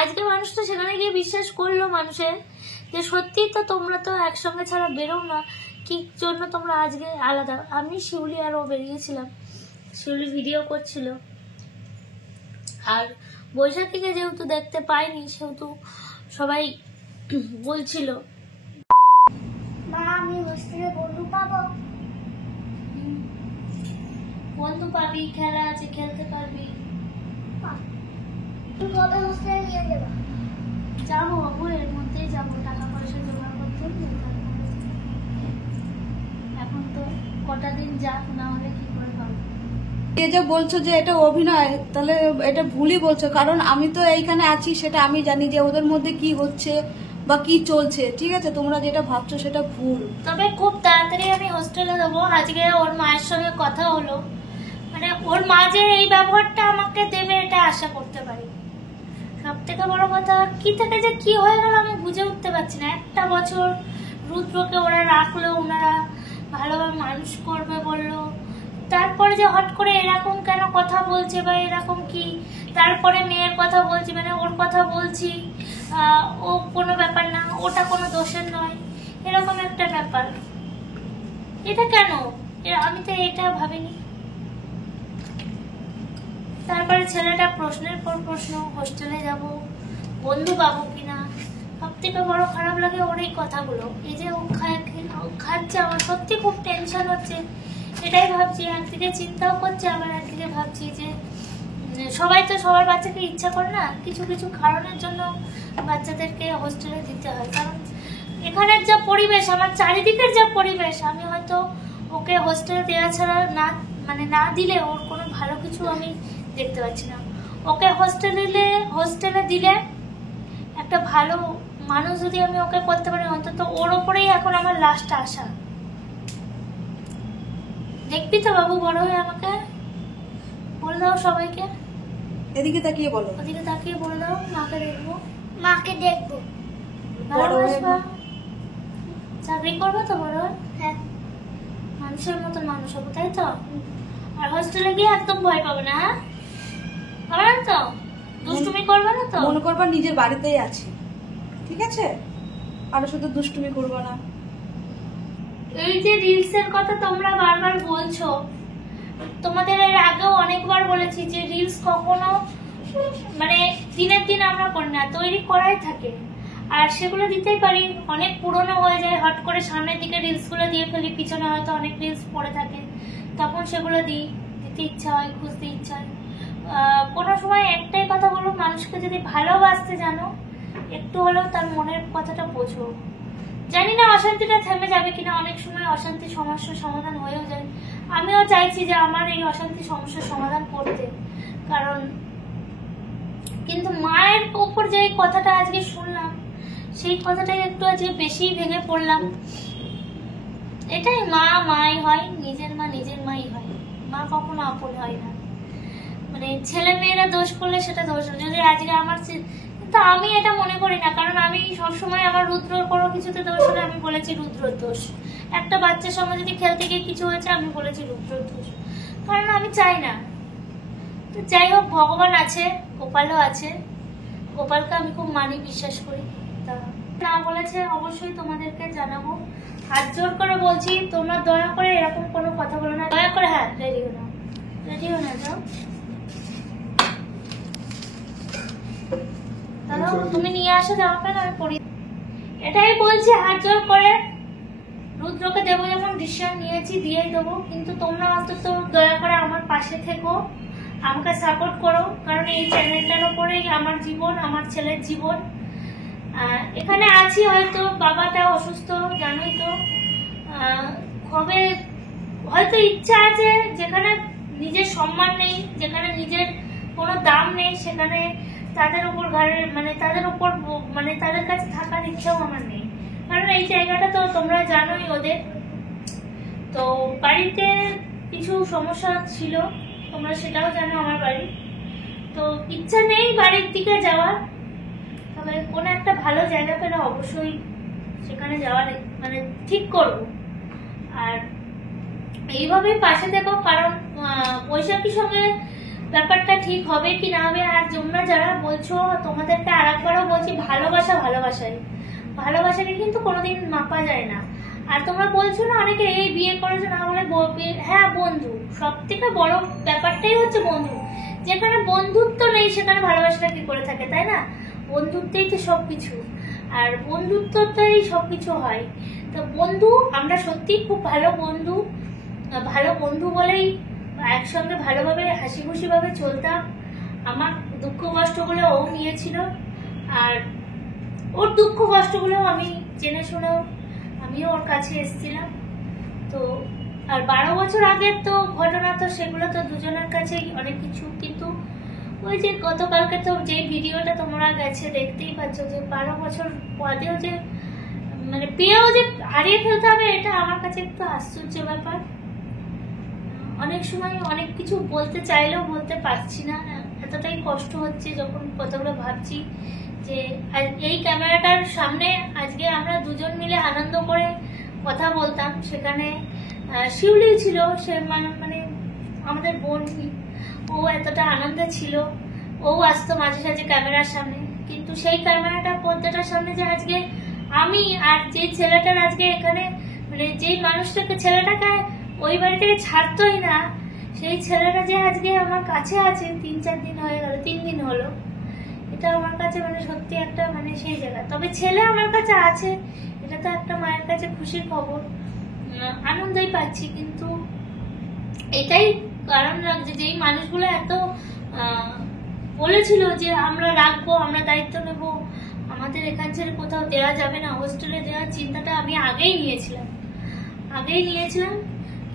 আজকে মানুষ তো সেখানে গিয়ে বিশ্বাস করলো মানুষের যে সত্যি তো তোমরা তো একসঙ্গে ছাড়া বেরো না, কি জন্য তোমরা আজকে আলাদা। আমি শিউলি আর ও বেরিয়েছিলাম, শিউলি ভিডিও করছিল, আর বৈশাখীকে যেহেতু দেখতে পাইনি সেহেতু সবাই বলছিল মা আমি হোস্টেলে বন্ধু পাবো? বন্ধু পাবি, খেলা আছে, খেলতে পারবি। তুই কবে হোস্টেলে নিয়ে যাবা? যাবো বাবু, এর মধ্যেই যাবো, টাকা পয়সা জোগাড় করতে হবে। এখন তো কটা দিন যাক, না হলে কি করে পাবো। এ যে বলছো যে এটা অভিনয়, তাহলে এটা ভুলই বলছো, কারণ আমি তো এইখানে আছি, সেটা আমি জানি যে ওদের মধ্যে কি হচ্ছে বা কি চলছে। ঠিক আছে, তোমরা যেটা ভাবছো সেটা ভুল। তবে খুব তাড়াতাড়ি আমি হোস্টেলে দেবো। আজকে ওর মায়ের সঙ্গে কথা হলো, মানে ওর মা যে এই ব্যবহারটা আমাকে দেবে এটা আশা করতে পারি। সব থেকে বড় কথা, কি থেকে যে কি হয়ে গেল আমি বুঝে উঠতে পারছি না। একটা বছর রুদ্রকে ওরা রাখলো, ওনারা ভালোভাবে মানুষ করবে বললো, তারপরে যে হট করে এরকম কেন কথা বলছে বা এরকম কি, তারপরে মেয়ের কথা বলছি, মানে ওর কথা বলছি, ও কোনো ব্যাপার না, ওটা কোনো দোষের নয়, এরকম একটা ব্যাপার। এটা কেন? আমি তো এটা ভাবিনি। তারপরে ছেলেটা প্রশ্নের পর প্রশ্ন, হোস্টেলে যাব, বন্ধু পাবো কিনা। সব থেকে বড় খারাপ লাগে ওর এই কথাগুলো। এই যে ও খাচ্ছে, আমার সত্যি খুব টেনশন হচ্ছে। এটাই ভাবছি, একদিকে চিন্তাও করছে, আবার একদিকে ভাবছি যে সবাই তো সবার বাচ্চাকে ইচ্ছা করে না, কিছু কিছু কারণের জন্য বাচ্চাদেরকে হোস্টেলে দিতে হয়। কারণ এখানের যা পরিবেশ, আমার চারিদিকের যা পরিবেশ, আমি হয়তো ওকে হোস্টেলে দেওয়া ছাড়া না দিলে ওর কোনো ভালো কিছু আমি দেখতে পাচ্ছি না। ওকে হোস্টেলে দিলে একটা ভালো মানুষ যদি আমি ওকে করতে পারি, অন্তত ওর ওপরেই এখন আমার লাস্ট আশা। দেখবি তো বাবু বড় হয়ে আমাকে? বলে দাও সবাইকে। এদিকে তাকিয়ে বলো। ওদিকে তাকিয়ে বলে দাও, মাকে দেখবো। মাকে দেখবো। ভালোবাসবা? চাকরি করবো তো বড়? হ্যাঁ। মানুষের মতো মানুষ হবো, তাই তো? আর হোস্টেলে গিয়ে একদম ভয় পাবে না, হ্যাঁ? পাবে না তো? দুষ্টুমি করবে না তো? মনে করবা নিজের বাড়িতেই আছি, ঠিক আছে? আরো শুধু দুষ্টুমি করবো না। এই যে রিলসের কথা তোমরা বারবার বলছো, তোমাদের এর আগেও অনেকবার বলেছি যে রিলস কখনো মানে দিনের দিন আমরা করি না, তৈরি করাই থাকে। আর সেগুলো দিতেই পারি, অনেক পুরনো হয়ে যায়, হট করে সামনের দিকে রিলস গুলো দিয়ে ফেলি, পিছনে হয়তো অনেক রিলস পড়ে থাকে, তখন সেগুলো দিতে ইচ্ছা হয়, খুঁজতে ইচ্ছা হয়। কোনো সময় একটাই কথা বলবো, মানুষকে যদি ভালোবাসতে জানো, একটু হলেও তার মনের কথাটা বোঝো। জানি না অশান্তিটা থেমে যাবে কিনা, অনেক সময় অশান্তি সমস্যার সমাধান হয়েও যায়। আমিও চাইছি যে আমার এই অশান্তি সমস্যার সমাধান করতে, কারণ কিন্তু মায়ের উপর যে কথাটা আজকে শুনলাম, সেই কথাটাই একটু আজকে বেশি ভেঙে পড়লাম। এটাই, মা মাই হয়, নিজের মা নিজের মাই হয়, মা কখনো আপন হয় না। মানে ছেলে মেয়েরা দোষ করলে সেটা দোষ, যদি আজকে আমার, কিন্তু আমি এটা মনে করি না, কারণ আমি সবসময় আমার রুদ্রর কোনো কিছুতে দোষ হলে আমি বলেছি রুদ্রর দোষ। একটা বাচ্চার সঙ্গে যদি খেলতে গিয়ে কিছু হয়েছে, আমি বলেছি রুদ্রর দোষ, কারণ আমি চাই না। তো যাই হোক, ভগবান আছে, গোপালও আছে, গোপালকে আমি খুব মানি, বিশ্বাস করি। তা না বলেছে অবশ্যই তোমাদেরকে জানাবো। হাত জোর করে বলছি, তোমরা দয়া করে এরকম কোনো কথা বলো না, দয়া করে। হ্যাঁ, রেডি হো না, যাও। তুমি নিয়ে আসো জামা প্যান্ট, আমি পরি। এটাই বলছি, হাত জোর করে। রুদ্রকে দেবো যেমন ডিসিশন নিয়েছি, দিয়েই দেবো, কিন্তু তোমরা অন্তত দয়া করে আমার পাশে থেকো, আমাকে সাপোর্ট করো, কারণ এই চ্যানেলটার উপরেই আমার জীবন, আমার ছেলের জীবন। এখানে আছি, হয়তো বাবাটা অসুস্থ, জানোই তো, হবে হয়তো ইচ্ছা আছে, যেখানে নিজের সম্মান নেই, যেখানে নিজের কোনো দাম নেই, সেখানে তাদের উপর তাদের কাছে থাকার ইচ্ছাও আমার নেই, কারণ এই জায়গাটা তো তোমরা জানোই ওদের। তো বাড়িতে কিছু সমস্যা ছিল, তোমরা সেটাও জানো আমার বাড়ি, তো ইচ্ছা নেই বাড়ির দিকে যাওয়ার। তবে কোনো একটা ভালো জায়গা পেলে অবশ্যই সেখানে যাওয়ার ঠিক করব। আর এইভাবেই পাশে থেকো, কারণ বৈশাখীর সঙ্গে ব্যাপারটা ঠিক হবে কি না হবে। আর তোমরা যারা বলছো, তোমাদেরকে আর একবারও বলছি, ভালোবাসাকে কিন্তু কোনোদিন মাপা যায় না। আর তোমরা বলছো না অনেকে এই বিয়ে করেছো না বলে, হ্যাঁ বন্ধু, সব থেকে বড় ব্যাপারটাই হচ্ছে বন্ধু। যেখানে বন্ধুত্ব নেই সেখানে ভালোবাসাটা কি করে থাকে, তাই না? বন্ধুত্বেই তো সবকিছু, আর বন্ধুত্বটাই সবকিছু হয়। তো বন্ধু, আমরা সত্যি খুব ভালো বন্ধু বলেই একসঙ্গে ভালোভাবে হাসি খুশি ভাবে চলতাম। আমার দুঃখ কষ্টগুলো ও নিয়েছিল, আর ওর দুঃখ কষ্টগুলো আমি জেনে শুনেও আমিও ওর কাছে এসেছিলাম। তো আর 12 বছর আগের তো ঘটনা, তো সেগুলো তো দুজনের কাছেই অনেক কিছু। কিন্তু ওই যে গতকালকে তো যে ভিডিওটা তোমরা গেছে দেখতেই পাচ্ছ, যে 12 বছর পরেও যে মানে পেয়েও যে হারিয়ে ফেলতে হবে, এটা আমার কাছে একটু আশ্চর্য ব্যাপার। অনেক সময় অনেক কিছু বলতে চাইলেও বলতে পারছি না, এতটাই কষ্ট হচ্ছে যখন কথাগুলো ভাবছি। যে এই ক্যামেরাটার সামনে আজকে আমরা দুজন মিলে আনন্দ করে কথা বলতাম, সেখানে শিউলি ছিল, সে মানে আমাদের বোন, ও এতটা আনন্দে ছিল, ও আসতো মাঝে সাঝে ক্যামেরার সামনে। কিন্তু সেই ক্যামেরাটা পর্দাটার সামনে যে আজকে আমি আর যে ছেলেটার আজকে এখানে, মানে যেই মানুষটাকে, ছেলেটাকে ওই বাড়ি থেকে ছাড়তোই না, সেই ছেলেটা যে আজকে আমার কাছে আছে 3-4 দিন হয়ে গেল, 3 দিন হলো, এটা আমার কাছে মানে সত্যি একটা মানে সেই জায়গা। তবে ছেলে আমার কাছে আছে, এটা তো একটা মায়ের কাছে খুশির খবর, আনন্দই পাচ্ছি। কিন্তু এটাই কারণ লাগছে, যেই মানুষগুলো এত বলেছিল যে আমরা রাখবো, আমরা দায়িত্ব নেব, আমাদের এখান ছেড়ে কোথাও দেওয়া যাবে না, হোস্টেলে দেওয়ার চিন্তাটা আমি আগেই নিয়েছিলাম,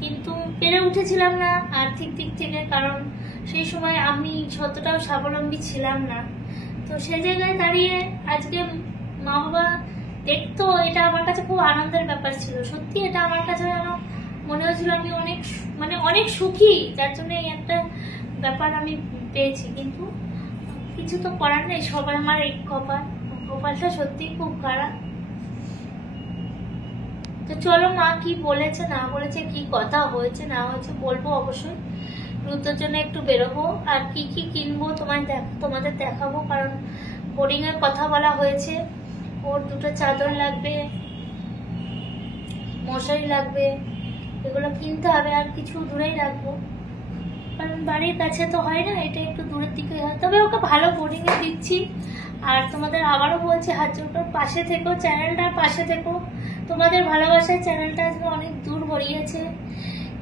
কিন্তু পেরে উঠেছিলাম না আর্থিক দিক থেকে, কারণ সেই সময় আমি যতটাও স্বাবলম্বী ছিলাম না। তো সেই জায়গায় দাঁড়িয়ে আজকে মা বাবা দেখতো, এটা আমার কাছে খুব আনন্দের ব্যাপার ছিল। সত্যি এটা আমার কাছে যেন মনে হয়েছিল আমি অনেক সুখী, যার জন্য এই একটা ব্যাপার আমি পেয়েছি। কিন্তু কিছু তো করার নেই, সবার আমার এই কপালটা সত্যি খুব খারাপ। তো চলো, মা কি বলেছে না বলেছে, কি কথা হয়েছে না হয়েছে বলবো অবশ্যই। রুদ্রর জন্য একটু বেরোবো, আর কি কি কিনবো তোমাদের দেখাবো, কারণ বোর্ডিং এর কথা বলা হয়েছে। ওর 2টো চাদর লাগবে, মশারি লাগবে, এগুলো কিনতে হবে। আর কিছু দূরেই রাখবো, কারণ বাড়ির কাছে তো হয় না, এটা একটু দূরের দিকে হয়। তবে ওকে ভালো বোর্ডিং এ দিচ্ছি। আর তোমাদের আবারও বলছি, হাত জোড় পাশে থেকো, চ্যানেলটার পাশে থেকো। তোমাদের ভালোবাসায় চ্যানেলটা আজকে অনেক দূর গড়িয়েছে।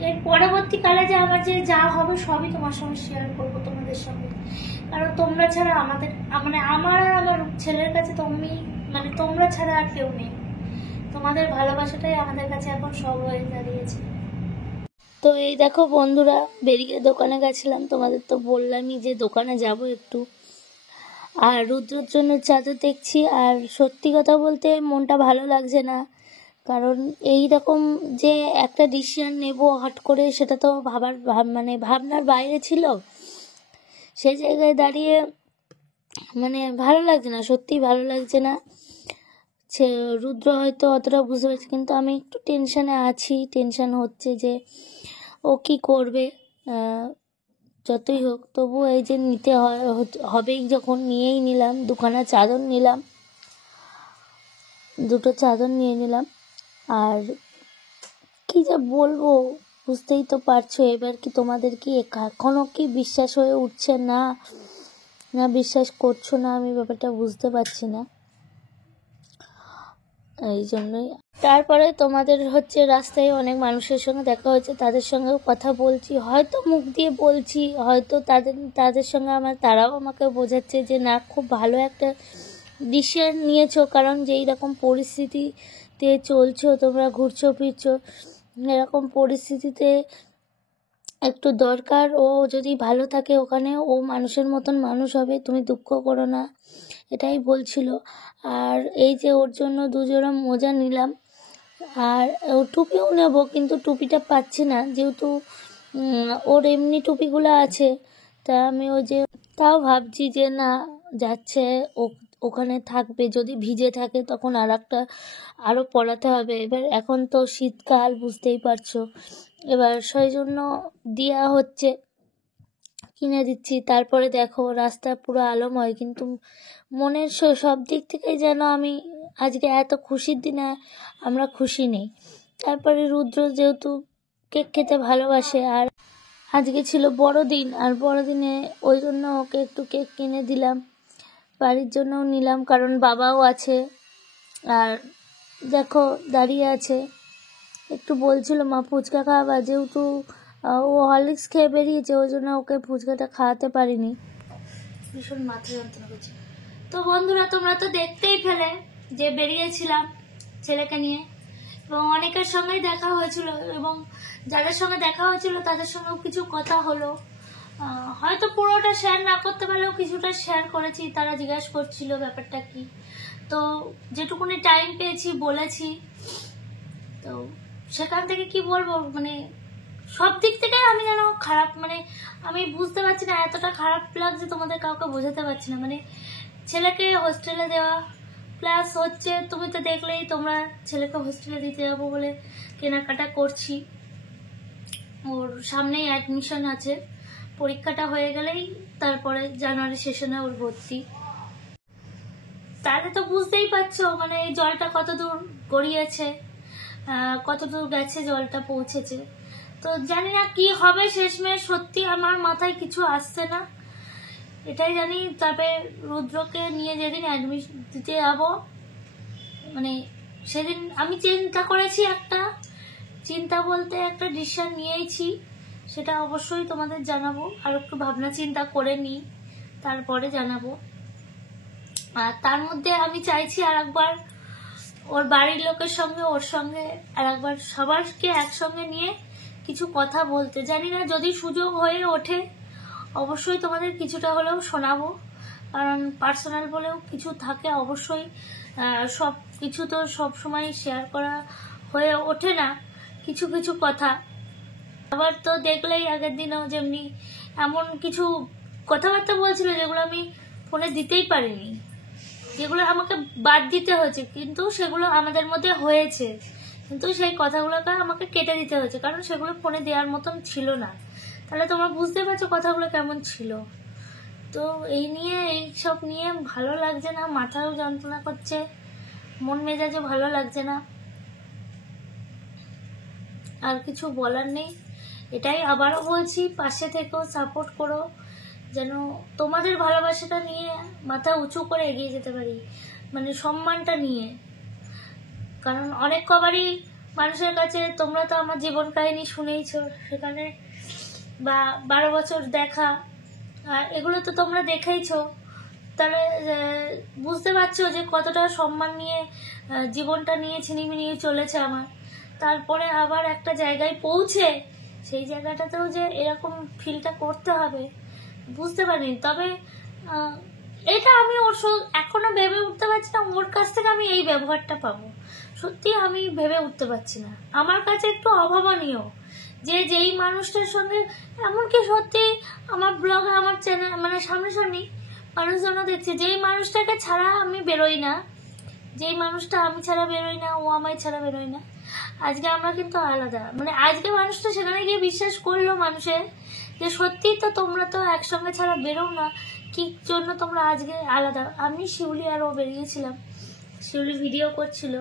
এর পরবর্তীকালে যে আমার যে যা হবে সবই তোমার সঙ্গে শেয়ার করবো, তোমাদের সঙ্গে। কারণ তোমরা ছাড়া আমার আর আমার ছেলের কাছে তোমরা ছাড়া আর কেউ নেই। তোমাদের ভালোবাসাটাই আমাদের কাছে এখন সব হয়ে দাঁড়িয়েছে। তো এই দেখো বন্ধুরা, বেরিয়ে দোকানে গেছিলাম, তোমাদের তো বললামই যে দোকানে যাব একটু। আর রুদ্রর জন্য চাদর দেখছি, আর সত্যি কথা বলতে মনটা ভালো লাগছে না, কারণ এই রকম যে একটা ডিসিশন নেব হট করে, সেটা তো ভাবনার বাইরে ছিল। সেই জায়গায় দাঁড়িয়ে ভালো লাগছে না, সত্যি ভালো লাগছে না। রুদ্র হয়তো অতটা বুঝতে পারছে, কিন্তু আমি একটু টেনশানে আছি, টেনশান হচ্ছে যে ও কি করবে। যতই হোক তবু এই যে নিতে হবেই, যখন নিয়েই নিলাম, 2খানা চাদর নিলাম, 2টো চাদর নিয়ে নিলাম। আর কি যে বলবো বুঝতেই তো পারছো। এবার কি তোমাদের কি এখনো কি বিশ্বাস হয়ে উঠছে না বিশ্বাস করছো না, আমি ব্যাপারটা বুঝতে পারছি না। এই জন্যই তারপরে তোমাদের রাস্তায় অনেক মানুষের সঙ্গে দেখা হয়েছে, তাদের সঙ্গেও কথা বলছি, হয়তো মুখ দিয়ে বলছি, হয়তো তাদের সঙ্গে তারাও আমাকে বোঝাচ্ছে যে না, খুব ভালো একটা ডিসিশন নিয়েছো। কারণ যেই রকম পরিস্থিতিতে চলছো, তোমরা ঘুরছো ফিরছো, এরকম পরিস্থিতিতে একটু দরকার। ও যদি ভালো থাকে ওখানে, ও মানুষের মতন মানুষ হবে, তুমি দুঃখ করো না, এটাই বলছিল। আর এই যে ওর জন্য 2 জোড়া মোজা নিলাম, আর ও টুপিও নেব, কিন্তু টুপিটা পাচ্ছি না, যেহেতু ওর এমনি টুপিগুলো আছে। তা আমি তাও ভাবছি যে না, যাচ্ছে ওখানে থাকবে, যদি ভিজে থাকে তখন আরও পরাতে হবে। এবার এখন তো শীতকাল, বুঝতেই পারছো, এবার সেই জন্য দেওয়া হচ্ছে। কিনে দিচ্ছি। তারপরে দেখো রাস্তা পুরো আলোময়, কিন্তু মনের সব দিক থেকেই যেন আমি আজকে এত খুশির দিনে আমরা খুশি নেই। তারপরে রুদ্র যেহেতু কেক খেতে ভালোবাসে, আর আজকে ছিল বড়দিন, আর বড়দিনে ওই জন্য ওকে একটু কেক কিনে দিলাম, বাড়ির জন্যও নিলাম কারণ বাবাও আছে। আর দেখো দাঁড়িয়ে আছে, একটু বলছিল মা ফুচকা খাওয়াবা, যেহেতু ও হরলিক্স খেয়ে বেরিয়েছে ওই জন্য ওকে ফুচকাটা খাওয়াতে পারিনি, ভীষণ মাথা যন্ত্রণা করছে। তো বন্ধুরা তোমরা তো দেখতেই পেলে যে বেরিয়েছিলাম ছেলেকে নিয়ে, এবং অনেকের সঙ্গেই দেখা হয়েছিল, এবং যাদের সঙ্গে দেখা হয়েছিল তাদের সঙ্গেও কিছু কথা হলো। হয়তো পুরোটা শেয়ার না করতে পারলেও কিছুটা শেয়ার করেছি। তারা জিজ্ঞাসা করছিল ব্যাপারটা কি, তো যেটুকুনি টাইম পেয়েছি বলেছি। তো সেখান থেকে কি বলবো, মানে সব দিক থেকে আমি যেন খারাপ, মানে আমি বুঝতে পারছি না, এতটা খারাপ লাগছে তোমাদের কাউকে বোঝাতে পারছি না। মানে ছেলেকে হোস্টেলে দেওয়া প্লাস হচ্ছে, তুমি তো দেখলেই তোমরা, ছেলেকে হোস্টেলে দিতে যাবো বলে কেনাকাটা করছি। ওর সামনেই অ্যাডমিশন আছে, পরীক্ষাটা হয়ে গেলেই তারপরে জানুয়ারি সেশনে ওর ভর্তি। তাহলে তো বুঝতেই পারছো মানে এই জলটা কত দূর গড়িয়েছে, কত দূর গেছে, জলটা পৌঁছেছে। তো জানি না কি হবে শেষমেশ, সত্যি আমার মাথায় কিছু আসছে না, এটাই জানি। তবে রুদ্রকে নিয়ে যেদিন অ্যাডমিশন দিতে যাবো, মানে সেদিন আমি চিন্তা করেছি, চিন্তা বলতে একটা ডিসিশন নিয়েছি, সেটা অবশ্যই তোমাদের জানাবো। আর একটু ভাবনা চিন্তা করে নিই, তারপরে জানাবো। আর তার মধ্যে আমি চাইছি আর একবার ওর বাড়ির লোকের সঙ্গে, ওর সঙ্গে আর একবার সবাইকে একসঙ্গে নিয়ে কিছু কথা বলতে। জানি না যদি সুযোগ হয়ে ওঠে অবশ্যই তোমাদের কিছুটা হলেও শোনাবো, কারণ পার্সোনাল বলেও কিছু থাকে অবশ্যই। সব কিছু তো সব সময় শেয়ার করা হয়ে ওঠে না, কিছু কিছু কথা। আবার তো দেখলেই আগের দিনও যেমনি এমন কিছু কথাবার্তা বলছিল যেগুলো আমি ফোনে দিতেই পারিনি, যেগুলো আমাকে বাদ দিতে হয়েছে, কিন্তু সেগুলো আমাদের মধ্যে হয়েছে, কিন্তু সেই কথাগুলোকে আমাকে কেটে দিতে হয়েছে, কারণ সেগুলো ফোনে দেওয়ার মতন ছিল না। তাহলে তোমরা বুঝতে পারছো কথাগুলো কেমন ছিল। তো এইসব নিয়ে ভালো লাগছে না, মাথাও যন্ত্রণা করছে, মন মেজাজও ভালো লাগছে না, আর কিছু বলার নেই। এটাই আবারও বলছি, পাশে থেকেও সাপোর্ট করো, যেন তোমাদের ভালোবাসাটা নিয়ে মাথা উঁচু করে এগিয়ে যেতে পারি, মানে সম্মানটা নিয়ে। কারণ অনেক কবারই মানুষের কাছে, তোমরা তো আমার জীবন কাহিনী শুনেইছো, সেখানে বা 12 বছর দেখা, আর এগুলো তো তোমরা দেখেইছো, তাহলে বুঝতে পারছো যে কতটা সম্মান নিয়ে জীবনটা নিয়ে ছিনিমিনিয়ে চলেছে আমার। তারপরে আবার একটা জায়গায় পৌঁছে সেই জায়গাটাতেও যে এরকম ফিলটা করতে হবে বুঝতে পারিনি। তবে এটা আমি ওর এখনো ভেবে উঠতে পারছি না, ওর কাছ থেকে আমি এই ব্যবহারটা পাবো, সত্যি আমি ভেবে উঠতে পারছি না। আমার কাছে একটু অভাবনীয় যে যেই মানুষটার সঙ্গে, এমনকি সত্যি আমার ব্লগে, আমার চ্যানেল, মানে সামনাসামনি মানুষজনও দেখছে, যেই মানুষটাকে ছাড়া আমি বেরোই না, যেই মানুষটা আমি ছাড়া বেরোই না, ও আমায় ছাড়া বেরোই না, আজকে আমরা কিন্তু আলাদা। মানে আজকে মানুষটা সেখানে গিয়ে বিশ্বাস করলো মানুষের যে সত্যি তো তোমরা তো একসঙ্গে ছাড়া বেরো না, কি জন্য তোমরা আজকে আলাদা। আমি শিউলি আর ও বেরিয়েছিলাম, শিউলি ভিডিও করছিল,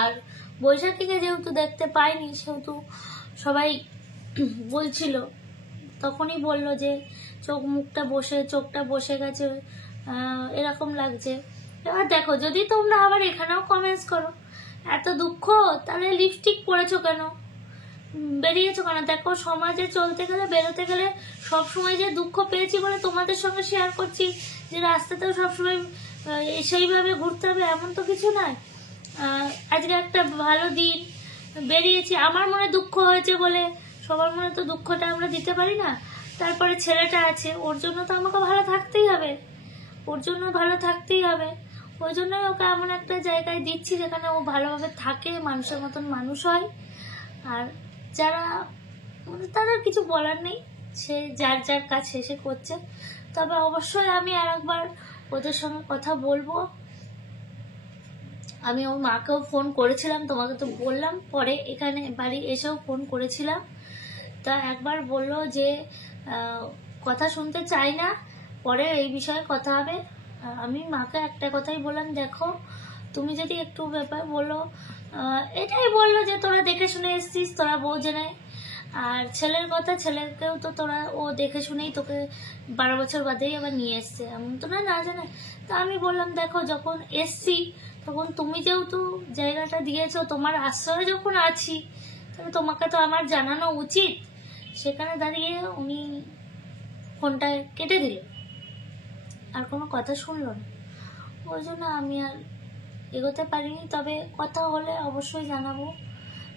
আর বৈশাখীকে যেহেতু দেখতে পাইনি সেহেতু সবাই বলছিল, তখনই বলল যে চোখটা বসে গেছে, এরকম লাগছে। এবার দেখো, যদি তোমরা আবার এখানেও কমেন্টস করো এত দুঃখ, তাহলে লিপস্টিক পরেছো কেন, বেরিয়েছো কেন? দেখো সমাজে চলতে গেলে, বেরোতে গেলে সবসময় যে দুঃখ পেয়েছি বলে তোমাদের সঙ্গে শেয়ার করছি যে রাস্তাতেও সবসময় সেইভাবে ঘুরতে হবে এমন তো কিছু নয়। আজকে একটা ভালো দিন, বেরিয়েছি, আমার মনে দুঃখ হয়েছে বলে সবার মনে তো দুঃখটা আমরা দিতে পারি না। তারপরে ছেলেটা আছে, ওর জন্য তো আমাকে ভালো থাকতেই হবে, ওর জন্য ভালো থাকতেই হবে, ওই জন্যই ওকে এমন একটা জায়গায় দিচ্ছি যেখানে ও ভালোভাবে থাকে, মানুষের মতন মানুষ হয়। আর যারা, তাদের কিছু বলার নেই, সে যার যার কাজ শেষে করছে। তবে অবশ্যই আমি আর একবার ওদের সঙ্গে কথা বলবো। আমি ওর মাকেও ফোন করেছিলাম, তোমাকে তো বললাম, পরে এখানে বাড়ি এসেও ফোন করেছিলাম। তা একবার বললো যে কথা শুনতে চাই না, পরে এই বিষয়ে কথা হবে। আমি মাকে একটা কথাই বললাম, দেখো তুমি যদি একটু ব্যাপার বলো, এটাই বললো যে তোরা দেখে শুনে এসছিস, তোরা বউ জেনে, আর ছেলের কথা, ছেলেকেও তো তোরা ও দেখে শুনেই তোকে 12 বছর বাদেই আবার নিয়ে এসছে, এমন তো না জানে। তা আমি বললাম দেখো যখন এসছি তখন তুমি যেহেতু জায়গাটা দিয়েছো, তোমার আশ্রয়ে যখন আছি, তাহলে তোমাকে তো আমার জানানো উচিত। সেখানে দাঁড়িয়ে উনি ফোনটা কেটে দিল, আর কোনো কথা শুনলো না। ওই জন্য আমি আর এগোতে পারিনি, তবে কথা হলে অবশ্যই জানাবো।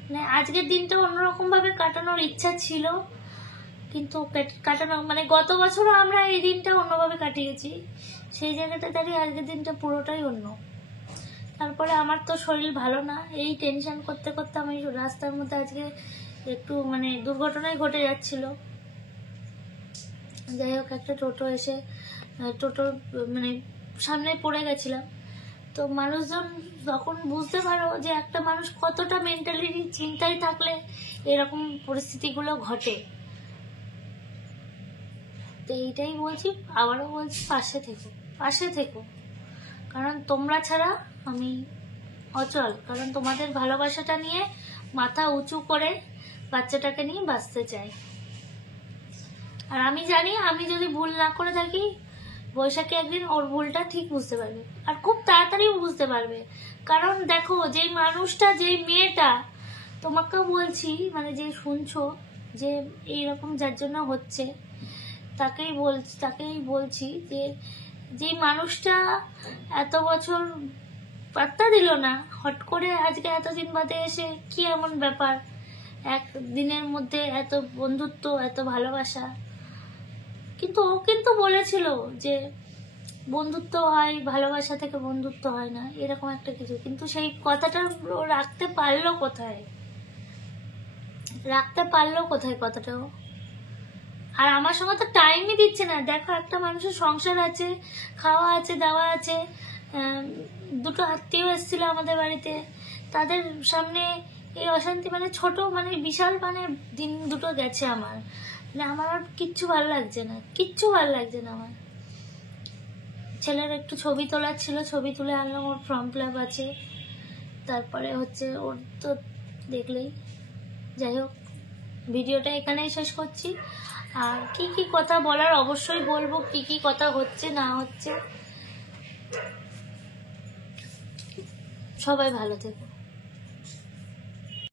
মানে আজকের দিনটা অন্যরকম ভাবে কাটানোর ইচ্ছা ছিল, কিন্তু কাটানো মানে গত বছরও আমরা এই দিনটা অন্যভাবে কাটিয়েছি, সেই জায়গাটা দাঁড়িয়ে আজকের দিনটা পুরোটাই অন্য। তারপরে আমার তো শরীর ভালো না, এই টেনশন করতে করতে আমি রাস্তার মধ্যে আজকে একটু মানে দুর্ঘটনাই ঘটে যাচ্ছিল। যাই হোক, একটা টোটো এসে টোটোর মানে সামনে পড়ে গেছিলাম। তো মানুষজন তখন বুঝতে পারো যে একটা মানুষ কতটা মেন্টালি চিন্তায় থাকলে এরকম পরিস্থিতিগুলো ঘটে। তো এইটাই বলছি, আবারও বলছি, পাশে থেকো, কারণ তোমরা ছাড়া আমি অচল। কারণ তোমাদের ভালোবাসাটা নিয়ে মাথা উঁচু করে বাচ্চাটাকে নিয়ে বাঁচতে চাই। আর আমি জানি আমি যদি ভুল না করে থাকি, বৈশাখী একদিন ওর ভুলটা ঠিক বুঝতে পারবে, আর খুব তাড়াতাড়ি বুঝতে পারবে। কারণ দেখো, যেই মানুষটা, যেই মেয়েটা, তোমাকেও বলছি, মানে যে শুনছো যে এইরকম যার জন্য হচ্ছে, তাকেই বলছি যে যেই মানুষটা এত বছর পাত্তা দিল না, হট করে আজকে এতদিন বাদে এসে কি এমন ব্যাপার, একদিনের মধ্যে এত বন্ধুত্ব, এত ভালোবাসা। কিন্তু ও কিন্তু বলেছিল যে বন্ধুত্ব হয়, ভালোবাসা থেকে বন্ধুত্ব হয় না, এরকম একটা কিছু। কিন্তু সেই কথাটা ও রাখতে পারলো কোথায় কথাটাও। আর আমার সঙ্গে তো টাইমই দিচ্ছে না। দেখো, একটা মানুষের সংসার আছে, খাওয়া আছে, দাওয়া আছে। দুটো আত্মীয় এসেছিল আমাদের বাড়িতে, তাদের সামনে এই অশান্তি, মানে ছোট মানে বিশাল মানে দিন দুটো গেছে আমার। মানে আমার আর কিচ্ছু ভালো লাগছে না আমার। ছেলের একটু ছবি তোলার ছিল, ছবি তুলে আনলাম, ওর ফর্ম ফিল আপ আছে। তারপরে হচ্ছে ওর তো দেখলেই। যাই হোক, ভিডিওটা এখানেই শেষ করছি। আর কি কি কথা বলার অবশ্যই বলবো, কি কি কথা হচ্ছে না হচ্ছে। সবাই ভালো থেকো।